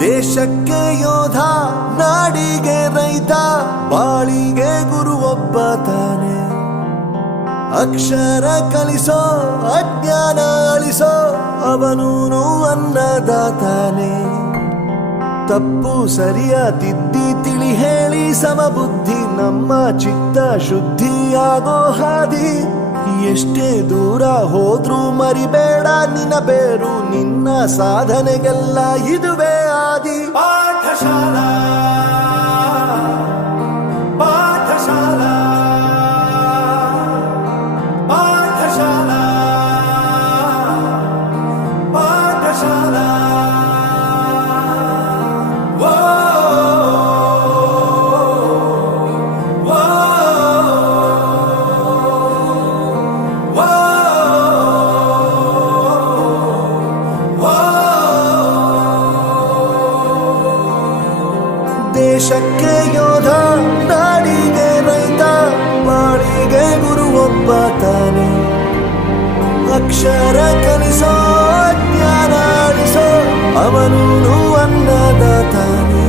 ದೇಶಕ್ಕೆ ಯೋಧ, ನಾಡಿಗೆ ರೈತ, ಬಾಳಿಗೆ ಗುರು ಒಬ್ಬ ತಾನೆ. ಅಕ್ಷರ ಕಲಿಸೋ, ಅಜ್ಞಾನ ಅಳಿಸೋ, ಅವನೂನು ಅನ್ನದಾತಾನೆ. ತಪ್ಪು ಸರಿಯ ತಿದ್ದಿ ತಿಳಿ ಹೇಳಿ ಸಮಬುದ್ಧಿ, ನಮ್ಮ ಚಿತ್ತ ಶುದ್ಧಿಯಾಗೋ ಹಾದಿ. ಎಷ್ಟೇ ದೂರ ಹೋದ್ರೂ ಮರಿಬೇಡ ನಿನ್ನ ಬೇರು, ನಿನ್ನ ಸಾಧನೆಗೆಲ್ಲ ಇದುವೇ ಆದಿ. ಪಾಠಶಾಲಾ ಪಾಠಶಾಲಾ ಪಾಠಶಾಲಾ ಪಾಠಶಾಲಾ. ದೇಶಕ್ಕೆ ಯೋಧ, ನಾಡಿಗೆ ರೈತ, ಬಾಳಿಗೆ ಗುರು ಒಬ್ಬ ತಾನೆ. ಅಕ್ಷರ ಕಲಿಸೋ, ಜ್ಞಾನ ಅಳಿಸೋ, ಅವನೂನು ಅನ್ನದಾತಾನೆ.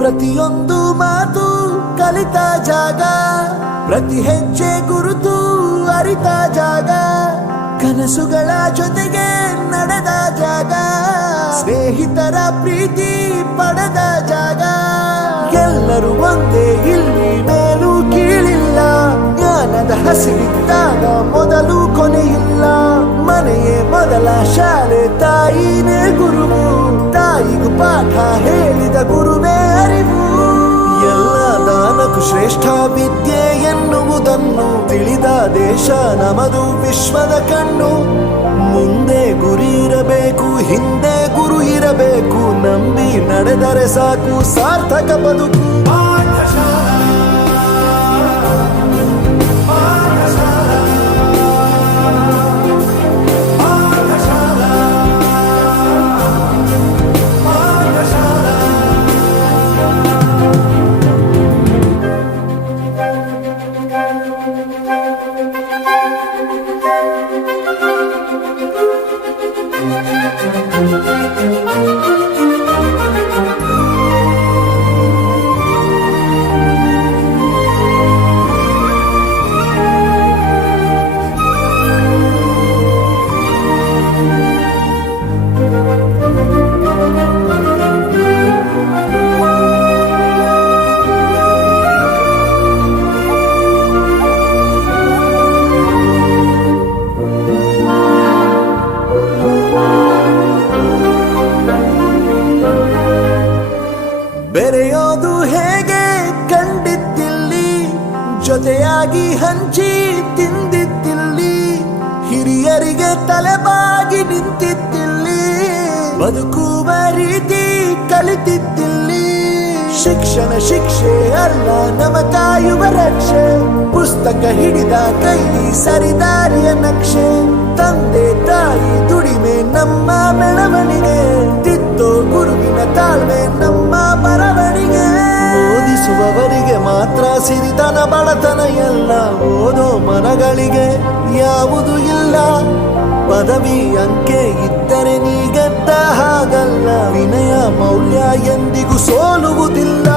ಪ್ರತಿಯೊಂದು ಮಾತು ಕಲಿತ ಜಾಗ, ಪ್ರತಿ ಹೆಜ್ಜೆ ಗುರುತು ಅರಿತ ಜಾಗ, ಕನಸುಗಳ ಜೊತೆಗೆ ನಡೆದ ಜಾಗ, ಸ್ನೇಹಿತರ ಪ್ರೀತಿ ಪಡೆದ ಜಾಗ. ಎಲ್ಲರೂ ಒಂದೇ, ಇಲ್ಲಿ ಮೇಲೂ ಕೀಳಿಲ್ಲ, ಜ್ಞಾನದ ಹಸಿವಿದ್ದಾಗ ಮೊದಲು ಕೊನೆಯಿಲ್ಲ. ಮನೆಯೇ ಮೊದಲ ಶಾಲೆ, ತಾಯಿನೇ ಗುರುವು, ತಾಯಿಗೂ ಪಾಠ ಹೇಳಿದ ಗುರುವೇ ಅರಿವು. ಎಲ್ಲ ದಾನಕ್ಕೂ ಶ್ರೇಷ್ಠ ವಿದ್ಯೆ ಎನ್ನುವುದನ್ನು ತಿಳಿದ ದೇಶ ನಮದು, ವಿಶ್ವದ ಕಣ್ಣು. ಮುಂದೆ ಗುರಿ ಇರಬೇಕು, ಹಿಂದೆ ಗುರು ಇರಬೇಕು, ನಂಬಿ ನಡೆದರೆ ಸಾಕು ಸಾರ್ಥಕ ಬದುಕು. ಬೆರೆಯೋದು ಹೇಗೆ ಕಂಡಿದ್ದಿಲ್ಲಿ, ಜೊತೆಯಾಗಿ ಹಂಚಿ ತಿಂದಿದ್ದಿಲ್ಲಿ, ಹಿರಿಯರಿಗೆ ತಲೆಬಾಗಿ ನಿಂತಿದ್ದಿಲ್ಲಿ, ಬದುಕುವ ರೀತಿ ಕಲಿತಿದ್ದಿಲ್ಲಿ. ಶಿಕ್ಷಣ ಶಿಕ್ಷೆ ಅಲ್ಲ, ನಮ ಕಾಯುವ ರಕ್ಷೆ, ಪುಸ್ತಕ ಹಿಡಿದ ಕೈ ಸರಿದಾರಿಯ ನಕ್ಷೆ. ತಂದೆ ತಾಯಿ ದುಡಿಮೆ ನಮ್ಮ ಬೆಳವಣಿಗೆ, ತಿದ್ದೋ ಗುರುವಿನ ತಾಳ್ಮೆ ನಮ್ಮ ಬರವಣಿಗೆ. ಓದಿಸುವವರಿಗೆ ಮಾತ್ರ ಸಿರಿತನ ಬಡತನ ಎಲ್ಲ, ಓದೋ ಮನಗಳಿಗೆ ಯಾವುದು ಇಲ್ಲ. ಪದವಿ ಅಂಕೆ ಇದ್ದರೆ ನೀಗೆದ್ದ ಹಾಗಲ್ಲ, ವಿನಯ ಮೌಲ್ಯ ಎಂದಿಗೂ ಸೋಲುವುದಿಲ್ಲ.